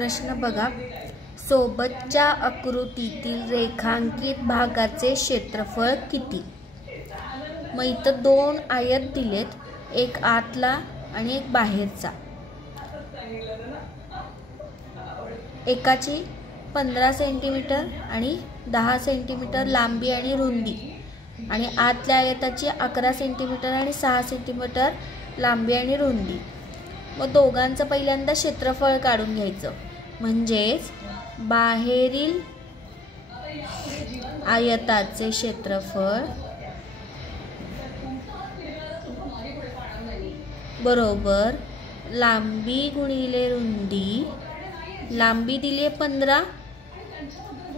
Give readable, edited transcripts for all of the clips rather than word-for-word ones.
प्रश्न बघा, सोबतच्या आकृतीतील रेखांकित भागाचे क्षेत्रफळ किती? मग इथं दोन आयत दिलेत, एक आतला आणि एक बाहेरचा. एकाची 15 सेंटीमीटर आणि 10 सेंटीमीटर लांबी आणि रुंदी आणि आतल्या आयताची 11 सेंटीमीटर आणि 6 सेंटीमीटर लांबी आणि रुंदी. मग दोघांचं पहिल्यांदा क्षेत्रफळ काढून घ्यायचं. म्हणजेच बाहेरील आयताचे क्षेत्रफळ बरोबर लांबी गुणिले रुंदी. लांबी दिली आहे 15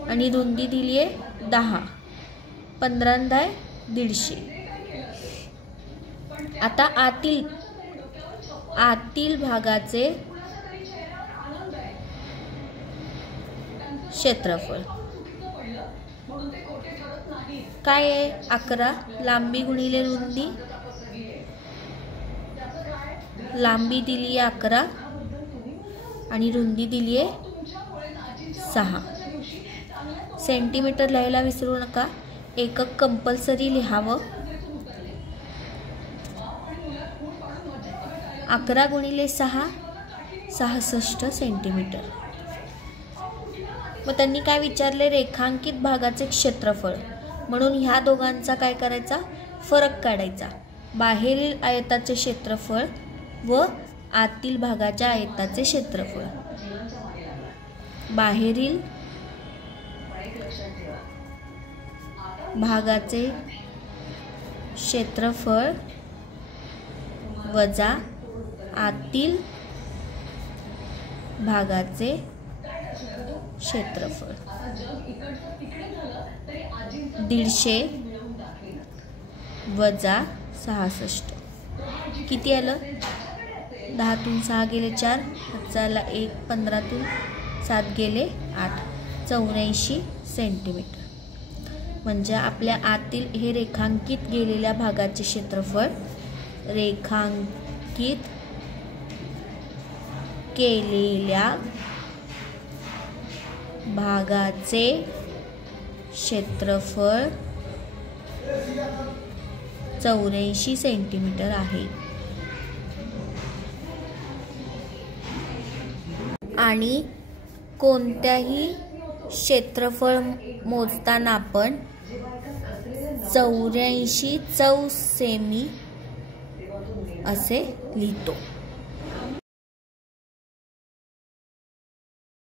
आणि रुंदी दिली आहे 10. 15 आणि 10 150. आता आतील भागाचे क्षेत्रफळ काय आहे? 11. लांबी गुणिले रुंदी. लांबी दिली आहे 11 आणि रुंदी दिली आहे 6. सेंटीमीटर लिहायला विसरू नका, एकक कंपल्सरी लिहावं. 11 गुणिले 6 66 सेंटीमीटर. मग त्यांनी काय विचारले? रेखांकित भागाचे क्षेत्रफळ. म्हणून ह्या दोघांचा काय करायचा? फरक काढायचा. बाहेरील आयताचे क्षेत्रफळ व आतील भागाच्या आयताचे क्षेत्रफळ. बाहेरील भागाचे क्षेत्रफळ वजा आतील भागाचे क्षेत्रफळ. 150 वजा 66 किती आलं? 10 तून 6 गेले 4, 5 1, 15 तून 7 गेले 8, 84 सेंटीमीटर. म्हणजे आपल्या आतील हे रेखांकित गेलेल्या भागाचे क्षेत्रफळ, रेखांकित केलेल्या भागाचे क्षेत्रफळ 84 सेंटीमीटर आहे. आणि कोणत्याही क्षेत्रफळ मोजताना आपण 84 चौस सेमी असे लिहितो.